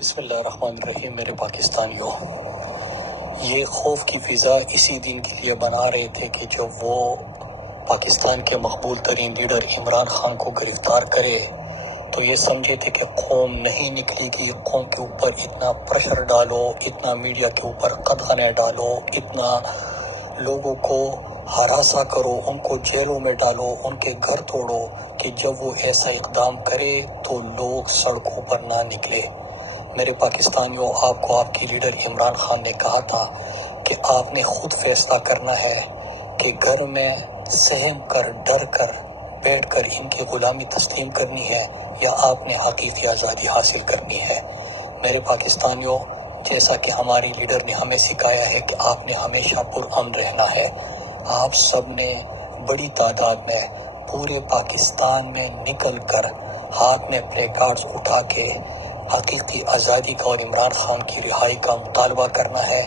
بسم اللہ الرحمن الرحیم۔ میرے پاکستانیوں، یہ خوف کی فضا اسی دن کے لیے بنا رہے تھے کہ جب وہ پاکستان کے مقبول ترین لیڈر عمران خان کو گرفتار کرے تو یہ سمجھے تھے کہ قوم نہیں نکلے گی۔ قوم کے اوپر اتنا پریشر ڈالو، اتنا میڈیا کے اوپر قدغنیں ڈالو، اتنا لوگوں کو ہراساں کرو، ان کو جیلوں میں ڈالو، ان کے گھر توڑو کہ جب وہ ایسا اقدام کرے تو لوگ سڑکوں پر نہ نکلے۔ میرے پاکستانیوں، آپ کو آپ کے لیڈر عمران خان نے کہا تھا کہ آپ نے خود فیصلہ کرنا ہے کہ گھر میں سہم کر، ڈر کر، بیٹھ کر ان کی غلامی تسلیم کرنی ہے یا آپ نے حقیقی آزادی حاصل کرنی ہے۔ میرے پاکستانیوں، جیسا کہ ہماری لیڈر نے ہمیں سکھایا ہے کہ آپ نے ہمیشہ پرامن رہنا ہے۔ آپ سب نے بڑی تعداد میں پورے پاکستان میں نکل کر ہاتھ میں پلے کارڈز اٹھا کے حقیقی آزادی کا اور عمران خان کی رہائی کا مطالبہ کرنا ہے۔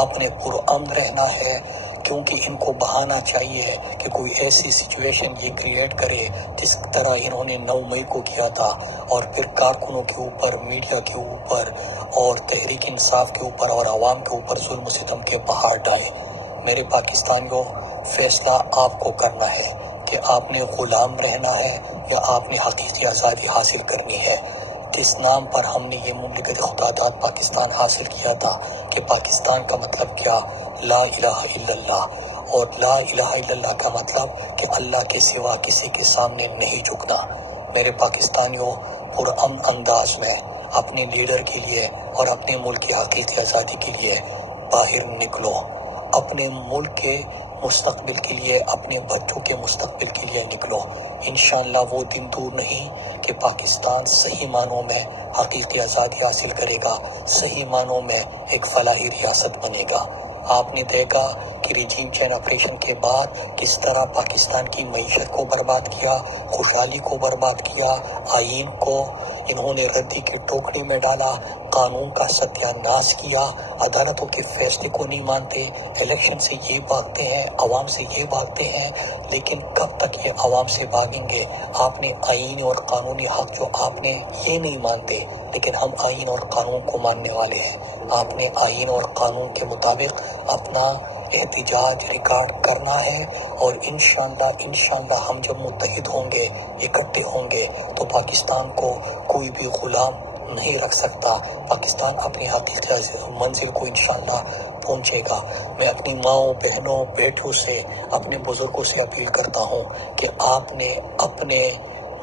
آپ نے پرامن رہنا ہے، کیونکہ ان کو بہانا چاہیے کہ کوئی ایسی سچویشن یہ کریٹ کرے جس طرح انہوں نے 9 مئی کو کیا تھا اور پھر کارکنوں کے اوپر، میڈیا کے اوپر اور تحریک انصاف کے اوپر اور عوام کے اوپر ظلم و ستم کے پہاڑ ڈالے۔ میرے پاکستانیوں، فیصلہ آپ کو کرنا ہے کہ آپ نے غلام رہنا ہے یا آپ نے حقیقی آزادی حاصل کرنی ہے۔ جس نام پر ہم نے یہ مملکت خدا داد پاکستان حاصل کیا تھا کہ پاکستان کا مطلب کیا؟ لا الہ الا اللہ، اور لا الہ الا اللہ کا مطلب کہ اللہ کے سوا کسی کے سامنے نہیں جھکنا۔ میرے پاکستانیوں، پرامن انداز میں اپنے لیڈر کے لیے اور اپنے ملک کی حقیقی آزادی کے لیے باہر نکلو۔ اپنے ملک کے مستقبل کے لیے، اپنے بچوں کے مستقبل کے لیے نکلو۔ انشاءاللہ وہ دن دور نہیں کہ پاکستان صحیح معنوں میں حقیقی آزادی حاصل کرے گا، صحیح معنوں میں ایک فلاحی ریاست بنے گا۔ آپ نے دیکھا کہ رجیم چینج آپریشن کے بعد کس طرح پاکستان کی معیشت کو برباد کیا، خوشحالی کو برباد کیا، آئین کو انہوں نے ردی کے ٹوکرے میں ڈالا، قانون کا ستیہ ناش کیا، عدالتوں کے فیصلے کو نہیں مانتے، الیکشن سے یہ بھاگتے ہیں، عوام سے یہ بھاگتے ہیں۔ لیکن کب تک یہ عوام سے بھاگیں گے؟ آپ نے آئین اور قانونی حق جو آپ نے یہ نہیں مانتے، لیکن ہم آئین اور قانون کو ماننے والے ہیں۔ آپ نے آئین اور قانون کے مطابق اپنا احتجاج ریکارڈ کرنا ہے، اور انشاءاللہ ہم جب متحد ہوں گے، اکٹھے ہوں گے تو پاکستان کو کوئی بھی غلام نہیں رکھ سکتا۔ پاکستان اپنی حقیقی منزل کو انشاءاللہ پہنچے گا۔ میں اپنی ماؤں، بہنوں، بیٹوں سے، اپنے بزرگوں سے اپیل کرتا ہوں کہ آپ نے اپنے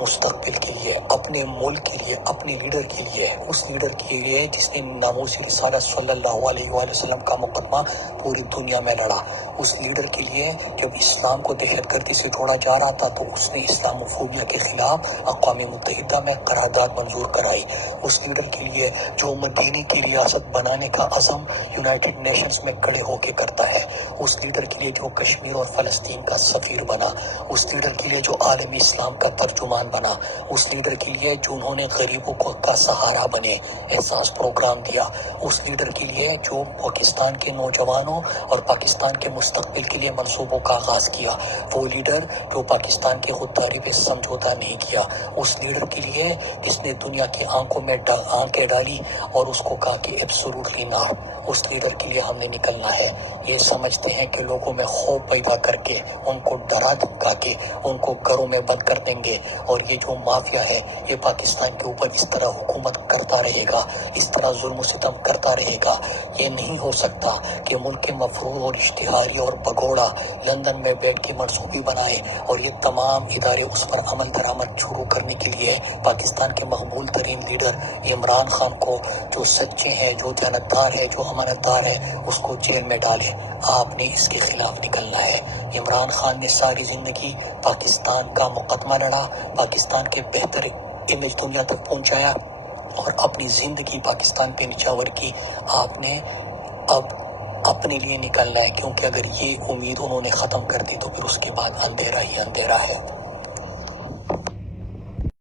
مستقبل کے لیے، اپنے ملک کے لیے، اپنے لیڈر کے لیے، اس لیڈر کے لیے جس نے ناموس رسالت صلی اللہ علیہ وآلہ وسلم کا مقدمہ پوری دنیا میں لڑا، اس لیڈر کے لیے جب اسلام کو دہشت گردی سے جوڑا جا رہا تھا تو اس نے اسلام فوبیا کے خلاف اقوام متحدہ میں قرارداد منظور کرائی، اس لیڈر کے لیے جو مدینے کی ریاست بنانے کا عزم یونائٹڈ نیشنز میں کھڑے ہو کے کرتا ہے، اس لیڈر کے لیے جو کشمیر اور فلسطین کا سفیر بنا، اس لیڈر کے لیے جو عالمی اسلام کا ترجمان بنا، اس لیڈر کے لیے جو انہوں نے غریبوں کا سہارا بنے، احساس پروگرام دیا، اس لیڈر کے لیے جو پاکستان کے نوجوانوں اور پاکستان کے مستقبل کے لیے منصوبوں کا آغاز کیا، وہ لیڈر جو پاکستان کی خودداری پہ سمجھوتا نہیں کیا، اس لیڈر کے لیے جس نے دنیا کی آنکھوں میں آنکھیں ڈالی اور اس کو کہا کہ ایبسولوٹلی نہ، اس لیڈر کے لیے ہم نے نکلنا ہے۔ یہ سمجھتے ہیں کہ لوگوں میں خوف پیدا کر کے، ان کو ڈرا دھمکا کے، ان کو گھروں میں بند کر دیں گے، اور یہ جو مافیا ہے یہ پاکستان کے اوپر اس طرح حکومت کرتا رہے گا، اس طرح ظلم و ستم کرتا رہے گا۔ یہ نہیں ہو سکتا کہ ملک کے مفروض اور اشتہاری اور بگوڑا لندن میں بیٹھ کے منصوبی بنائے اور یہ تمام ادارے اس پر عمل درآمد شروع کرنے کے لیے پاکستان کے مقبول ترین لیڈر عمران خان کو، جو سچے ہیں، جو دیانتدار ہے، جو امانتدار ہے، اس کو جیل میں ڈالے۔ آپ نے اس کے خلاف نکلنا ہے۔ عمران خان نے ساری زندگی پاکستان کا مقدمہ لڑا، پاکستان کے بہتر امیج دنیا تک پہنچایا اور اپنی زندگی پاکستان پہ نچھاور کی۔ آپ نے اب اپنے لیے نکلنا ہے، کیونکہ اگر یہ امید انہوں نے ختم کر دی تو پھر اس کے بعد اندھیرا ہی اندھیرا ہے۔